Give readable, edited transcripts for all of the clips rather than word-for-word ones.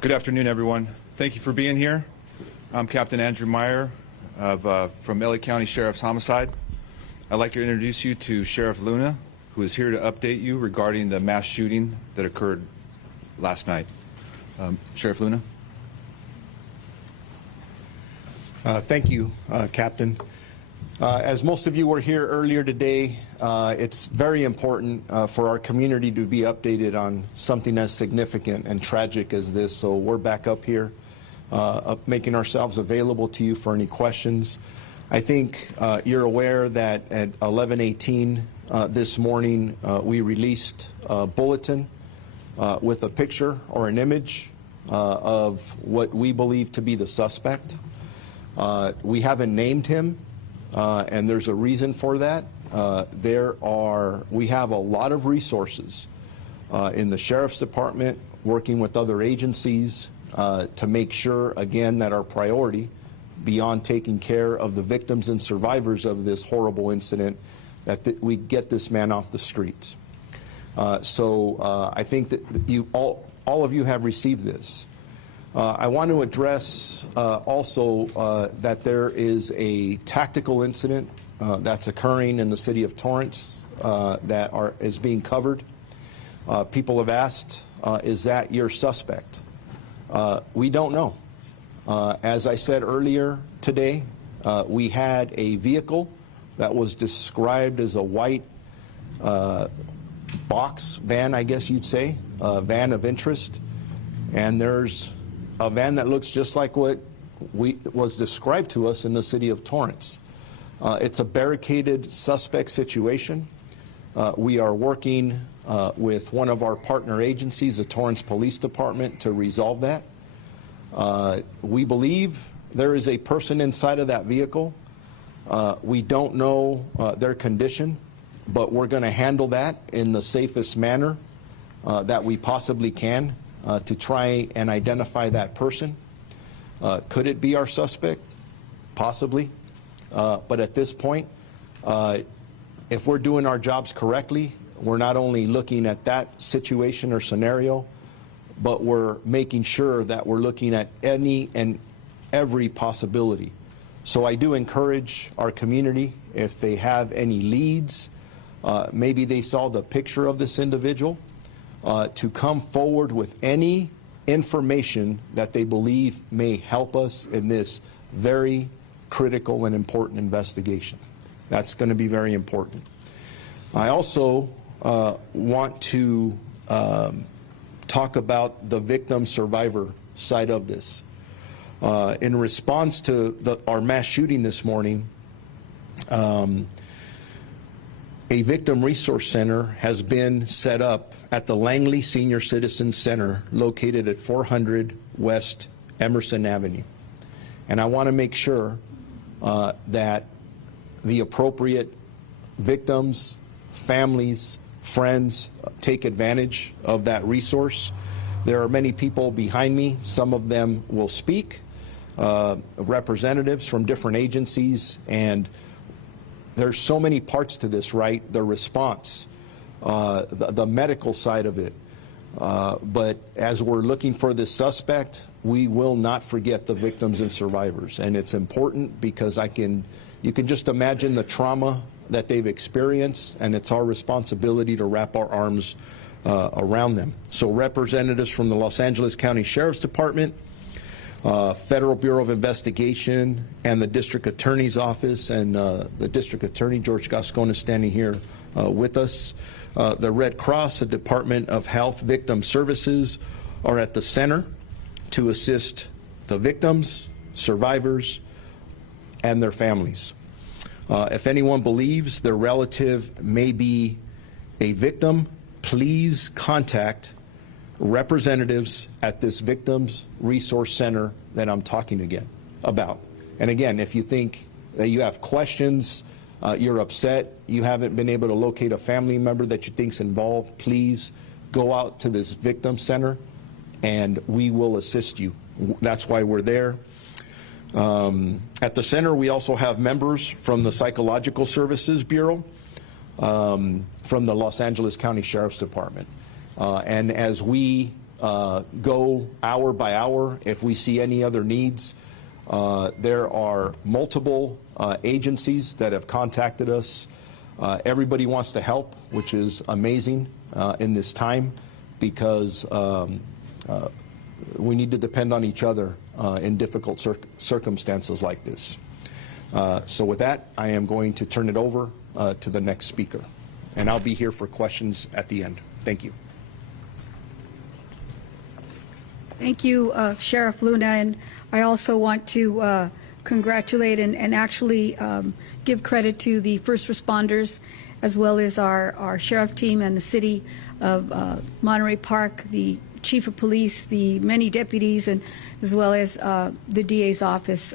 Good afternoon, everyone. Thank you for being here. I'm Captain Andrew Meyer from LA County Sheriff's Homicide. I'd like to introduce you to Sheriff Luna, who is here to update you regarding the mass shooting that occurred last night. Sheriff Luna. Thank you, Captain. As most of you were here earlier today, it's very important for our community to be updated on something as significant and tragic as this. So we're back up here, making ourselves available to you for any questions. I think you're aware that at 11:18 this morning, we released a bulletin with a picture or an image of what we believe to be the suspect. We haven't named him. And there's a reason for that. We have a lot of resources in the Sheriff's Department, working with other agencies to make sure, again, that our priority, beyond taking care of the victims and survivors of this horrible incident, that we get this man off the streets. So I think that all of you have received this. I want to address also that there is a tactical incident that's occurring in the city of Torrance that is being covered. People have asked, is that your suspect? We don't know. As I said earlier today, we had a vehicle that was described as a white box van, I guess you'd say, a van of interest, and there's a van that looks just like what was described to us in the city of Torrance. It's a barricaded suspect situation. We are working with one of our partner agencies, the Torrance Police Department, to resolve that. We believe there is a person inside of that vehicle. We don't know their condition, but we're going to handle that in the safest manner that we possibly can. To try and identify that person. Could it be our suspect? Possibly. But at this point, if we're doing our jobs correctly, we're not only looking at that situation or scenario, but we're making sure that we're looking at any and every possibility. So I do encourage our community, if they have any leads, maybe they saw the picture of this individual, to come forward with any information that they believe may help us in this very critical and important investigation. That's going to be very important. I also want to talk about the victim-survivor side of this. In response to our mass shooting this morning, a victim resource center has been set up at the Langley Senior Citizens Center located at 400 West Emerson Avenue. And I want to make sure that the appropriate victims, families, friends take advantage of that resource. There are many people behind me. Some of them will speak, representatives from different agencies, and there's so many parts to this, right? The response, the medical side of it. But as we're looking for this suspect, we will not forget the victims and survivors. And it's important because you can just imagine the trauma that they've experienced, and it's our responsibility to wrap our arms around them. So representatives from the Los Angeles County Sheriff's Department, Federal Bureau of Investigation, and the District Attorney's Office, and the District Attorney, George Gascon, is standing here with us. The Red Cross, the Department of Health Victim Services are at the center to assist the victims, survivors, and their families. If anyone believes their relative may be a victim, please contact representatives at this Victims Resource Center that I'm talking about. And again, if you think that you have questions you're upset, you haven't been able to locate a family member that you think's involved, please go out to this victim center and we will assist you. That's why we're there. At the center, we also have members from the Psychological Services Bureau, from the Los Angeles County Sheriff's Department. And as we go hour by hour, if we see any other needs, there are multiple agencies that have contacted us. Everybody wants to help, which is amazing in this time, because we need to depend on each other in difficult circumstances like this. So with that, I am going to turn it over to the next speaker, and I'll be here for questions at the end. Thank you. Thank you, Sheriff Luna, and I also want to congratulate and actually give credit to the first responders, as well as our sheriff team and the city of Monterey Park, the chief of police, the many deputies, and as well as the DA's office,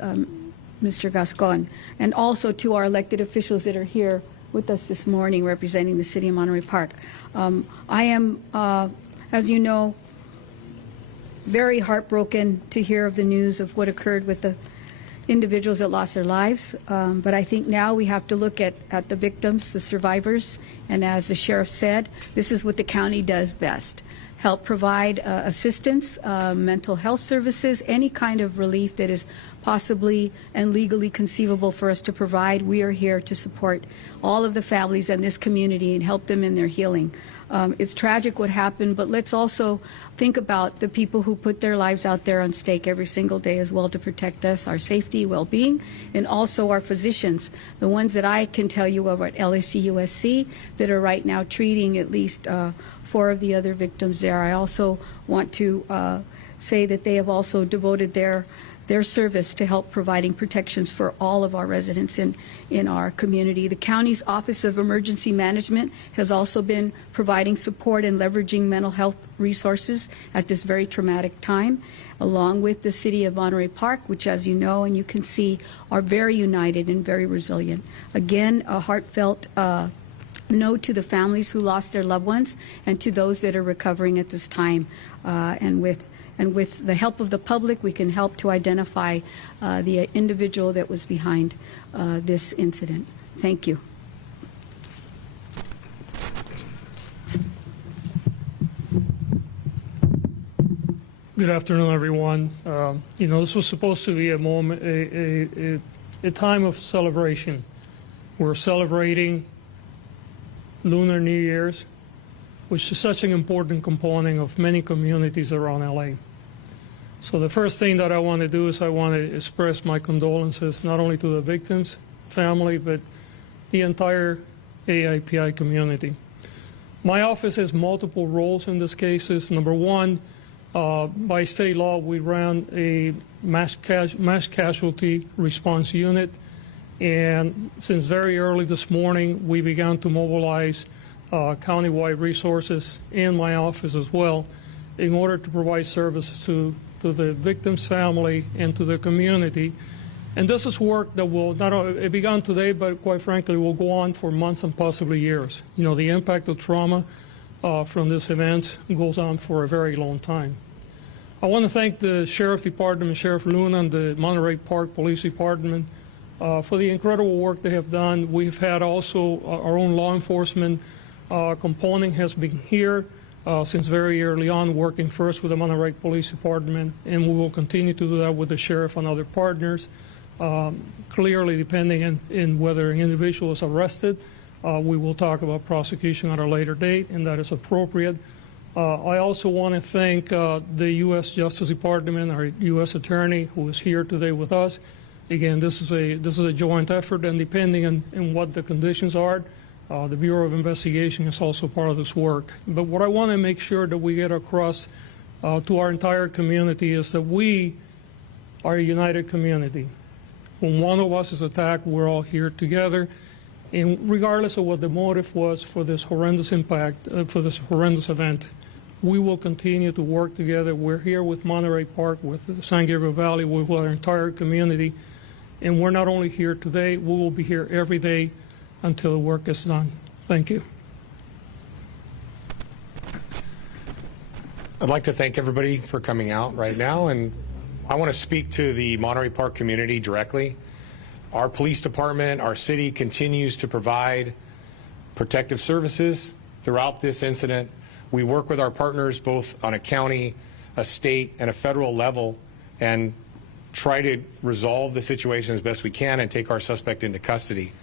Mr. Gascon, and also to our elected officials that are here with us this morning representing the city of Monterey Park. I am, as you know, very heartbroken to hear of the news of what occurred with the individuals that lost their lives. But I think now we have to look at the victims, the survivors, and as the sheriff said, this is what the county does best. Help provide assistance, mental health services, any kind of relief that is possibly and legally conceivable for us to provide. We are here to support all of the families in this community and help them in their healing. It's tragic what happened, but let's also think about the people who put their lives out there on stake every single day as well to protect us, our safety, well-being, and also our physicians, the ones that I can tell you of at LACUSC that are right now treating at least 4 of the other victims there. I also want to say that they have also devoted their service to help providing protections for all of our residents in our community. The county's Office of Emergency Management has also been providing support and leveraging mental health resources at this very traumatic time, along with the city of Monterey Park, which, as you know and you can see, are very united and very resilient. Again, a heartfelt note to the families who lost their loved ones and to those that are recovering at this time. And with the help of the public, we can help to identify the individual that was behind this incident. Thank you. Good afternoon, everyone. You know, this was supposed to be a moment, a time of celebration. We're celebrating Lunar New Year's, which is such an important component of many communities around LA. So the first thing that I want to do is I want to express my condolences not only to the victims' family, but the entire AIPI community. My office has multiple roles in this case. Number one, by state law, we ran a mass casualty response unit. And since very early this morning, we began to mobilize countywide resources in my office as well in order to provide services to the victim's family and to the community. And this is work that will not only, it began today, but quite frankly, will go on for months and possibly years. You know, the impact of trauma from this event goes on for a very long time. I want to thank the Sheriff Department, Sheriff Luna, and the Monterey Park Police Department for the incredible work they have done. We've had also our own law enforcement component has been here since very early on, working first with the Monterey Police Department, and we will continue to do that with the sheriff and other partners. Clearly, depending on whether an individual is arrested, we will talk about prosecution at a later date, and that is appropriate. I also want to thank the U.S. Justice Department, our U.S. Attorney, who is here today with us. Again, this is a joint effort, and depending on what the conditions are, the Bureau of Investigation is also part of this work. But what I want to make sure that we get across to our entire community is that we are a united community. When one of us is attacked, we're all here together. And regardless of what the motive was for this horrendous impact, for this horrendous event, we will continue to work together. We're here with Monterey Park, with the San Gabriel Valley, with our entire community. And we're not only here today, we will be here every day until the work is done. Thank you. I'd like to thank everybody for coming out right now, and I want to speak to the Monterey Park community directly. Our police department, our city continues to provide protective services throughout this incident. We work with our partners both on a county, a state, and a federal level and try to resolve the situation as best we can and take our suspect into custody.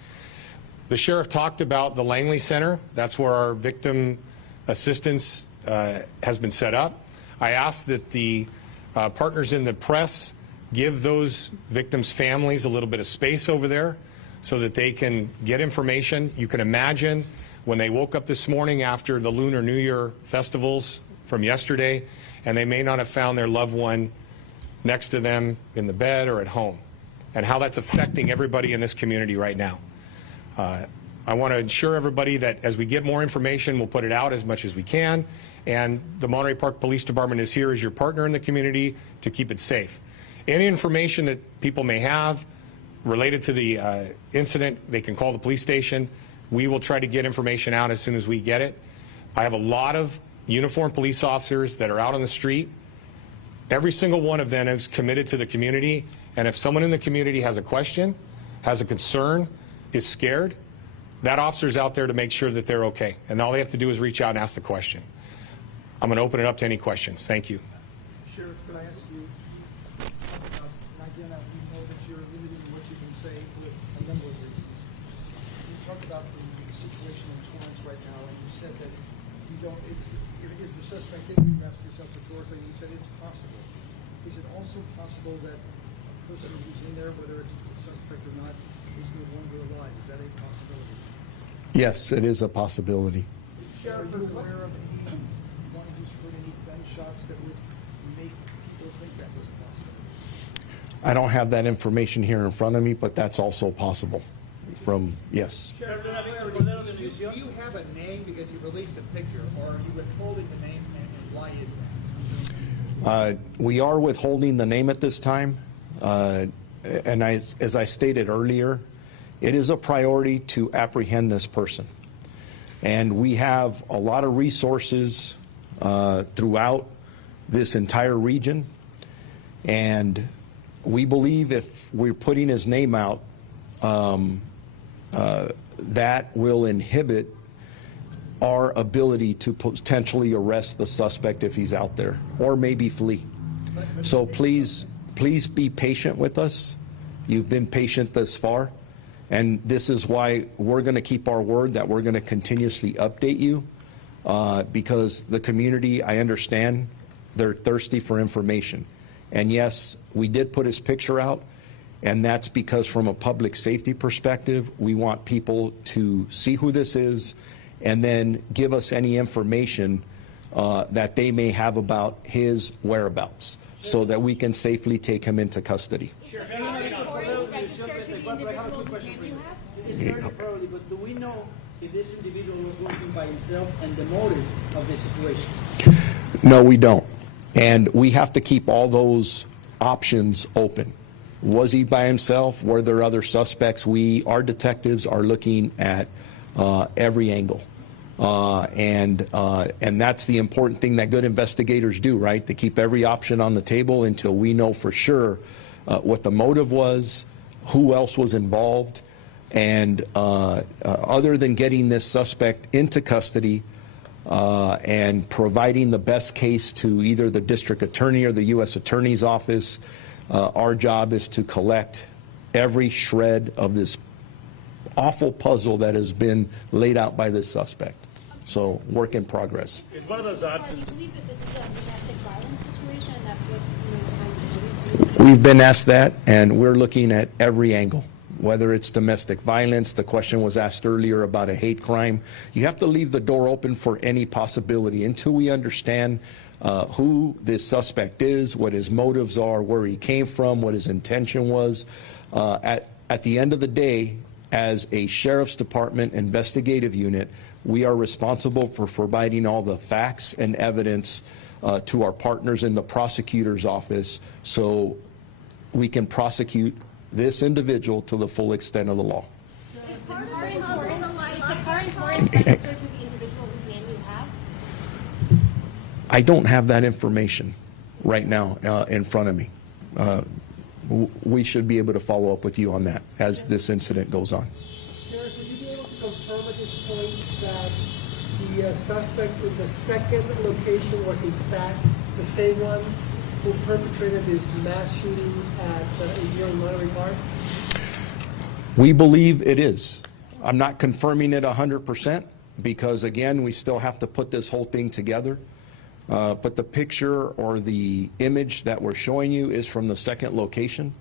The sheriff talked about the Langley Center. That's where our victim assistance has been set up. I asked that the partners in the press give those victims' families a little bit of space over there so that they can get information. You can imagine when they woke up this morning after the Lunar New Year festivals from yesterday, and they may not have found their loved one next to them in the bed or at home, and how that's affecting everybody in this community right now. I want to ensure everybody that as we get more information, we'll put it out as much as we can, and the Monterey Park Police Department is here as your partner in the community to keep it safe. Any information that people may have related to the incident, they can call the police station. We will try to get information out as soon as we get it. I have a lot of uniformed police officers that are out on the street. Every single one of them is committed to the community, and if someone in the community has a question, has a concern, is scared, that officer's out there to make sure that they're okay, and all they have to do is reach out and ask the question. I'm going to open it up to any questions. Thank you. Sheriff, could I ask you, again, we know that you're limited in what you can say for a number of reasons. You talked about the situation in Torrance right now, and you said that you don't, is the suspect in? You asked yourself rhetorically, and you said it's possible. Is it also possible that a person who's in there, whether it's the suspect or not, is no longer alive? Is that a possibility? Yes, it is a possibility. Sheriff, are you aware of anyone who's heard any gunshots that would make people think that was a possibility? I don't have that information here in front of me, but that's also possible yes. Sheriff, do you have a name because you released a picture, or are you withholding the name, and why is that? We are withholding the name at this time. And as I stated earlier, it is a priority to apprehend this person. And we have a lot of resources throughout this entire region. And we believe if we're putting his name out, that will inhibit our ability to potentially arrest the suspect if he's out there, or maybe flee. So please be patient with us. You've been patient thus far, and this is why we're going to keep our word that we're going to continuously update you, because the community, I understand, they're thirsty for information. And yes, we did put his picture out, and that's because from a public safety perspective, we want people to see who this is and then give us any information that they may have about his whereabouts, so that we can safely take him into custody. Sure. I have a quick question for you. It's very probably, but do we know if this individual was working by himself and the motive of the situation? No, we don't. And we have to keep all those options open. Was he by himself? Were there other suspects? Our detectives are looking at every angle. And that's the important thing that good investigators do, right? To keep every option on the table until we know for sure what the motive was, who else was involved, and other than getting this suspect into custody and providing the best case to either the district attorney or the U.S. Attorney's Office, our job is to collect every shred of this awful puzzle that has been laid out by this suspect. So, work in progress. Do you believe that this is a domestic violence situation, and that's what you're trying to do? We've been asked that, and we're looking at every angle, whether it's domestic violence. The question was asked earlier about a hate crime. You have to leave the door open for any possibility until we understand who this suspect is, what his motives are, where he came from, what his intention was. At the end of the day, as a sheriff's department investigative unit, we are responsible for providing all the facts and evidence to our partners in the prosecutor's office so we can prosecute this individual to the full extent of the law. Is part of Torrance registered to the individual whose name you have? I don't have that information right now in front of me. We should be able to follow up with you on that as this incident goes on. Sheriff, would you be able to confirm at this point that the suspect in the second location was in fact the same one who perpetrated this mass shooting at here in Monterey Park? We believe it is. I'm not confirming it 100% because, again, we still have to put this whole thing together. But the picture or the image that we're showing you is from the second location,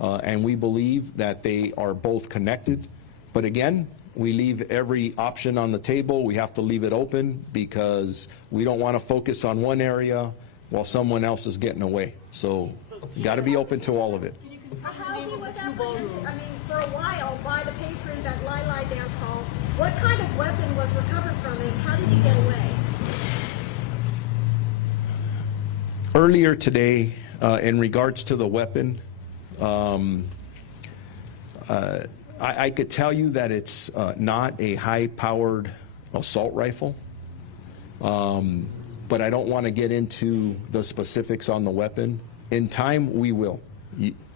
and we believe that they are both connected. But again, we leave every option on the table. We have to leave it open because we don't want to focus on one area while someone else is getting away. So you got to be open to all of it. How he was apprehended, I mean, for a while by the patrons at Lai Dance Hall. What kind of weapon was recovered from him? How did he get away? Earlier today, in regards to the weapon, I could tell you that it's not a high-powered assault rifle, but I don't want to get into the specifics on the weapon. In time, we will.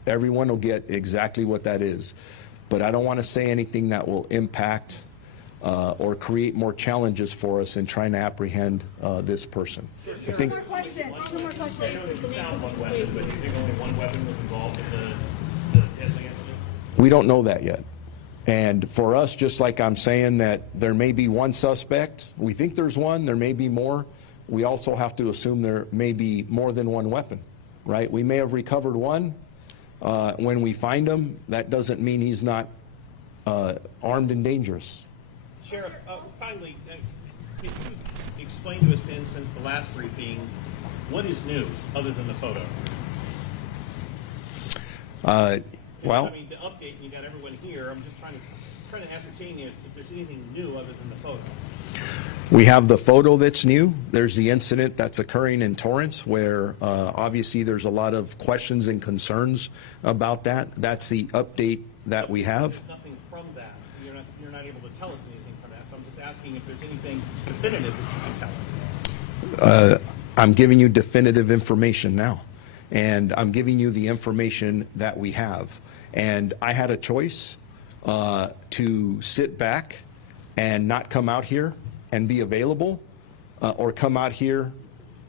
Everyone will get exactly what that is, but I don't want to say anything that will impact or create more challenges for us in trying to apprehend this person. I think. Two more questions. Places, the name of the places. But you think only one weapon was involved in the deadly incident? We don't know that yet. And for us, just like I'm saying that there may be one suspect, we think there's one, there may be more, we also have to assume there may be more than one weapon, right? We may have recovered one. When we find him, that doesn't mean he's not armed and dangerous. Sheriff, finally, can you explain to us then, since the last briefing, what is new other than the photo? Well, I mean, the update, you got everyone here. I'm just trying to ascertain if there's anything new other than the photo. we have the photo that's new. There's the incident that's occurring in Torrance where obviously there's a lot of questions and concerns about that. That's the update that we have. There's nothing from that. You're not able to tell us anything from that. So I'm just asking if there's anything definitive that you can tell us. I'm giving you definitive information now, and I'm giving you the information that we have. And I had a choice to sit back and not come out here and be available, or come out here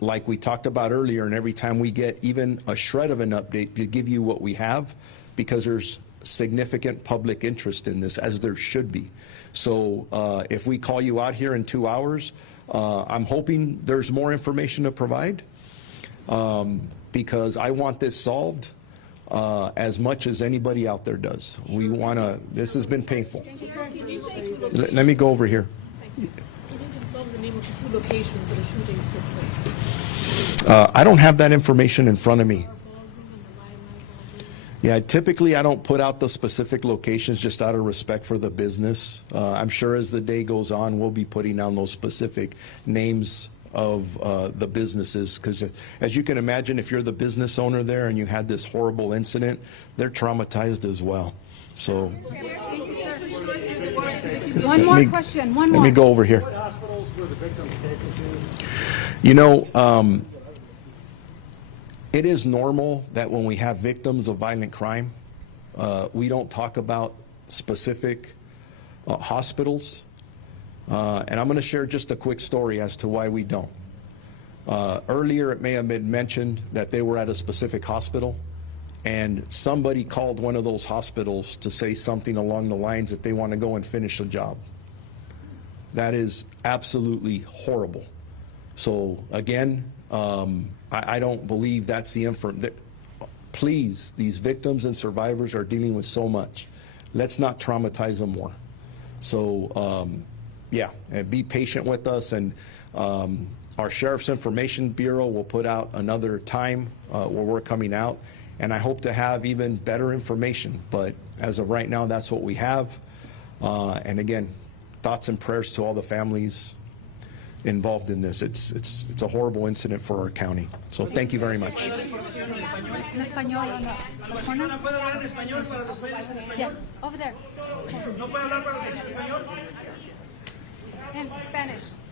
like we talked about earlier, and every time we get even a shred of an update to give you what we have, because there's significant public interest in this, as there should be. So if we call you out here in 2 hours, I'm hoping there's more information to provide, because I want this solved as much as anybody out there does. We want to, this has been painful. Let me go over here. Can you confirm the name of the two locations where the shootings took place? I don't have that information in front of me. Yeah, typically I don't put out the specific locations just out of respect for the business. I'm sure as the day goes on, we'll be putting down those specific names of the businesses, because as you can imagine, if you're the business owner there and you had this horrible incident, they're traumatized as well. So One more question, one more. let me go over here. What hospitals were the victims taken to? You know, it is normal that when we have victims of violent crime, we don't talk about specific hospitals. And I'm going to share just a quick story as to why we don't. Earlier, it may have been mentioned that they were at a specific hospital, and somebody called one of those hospitals to say something along the lines that they want to go and finish the job. That is absolutely horrible. So again, I don't believe that's the information. Please, these victims and survivors are dealing with so much. Let's not traumatize them more. So yeah, and be patient with us, and our Sheriff's Information Bureau will put out another time where we're coming out, and I hope to have even better information. But as of right now, that's what we have. And again, thoughts and prayers to all the families involved in this. It's a horrible incident for our county. So thank you very much. Yes, over there. Spanish.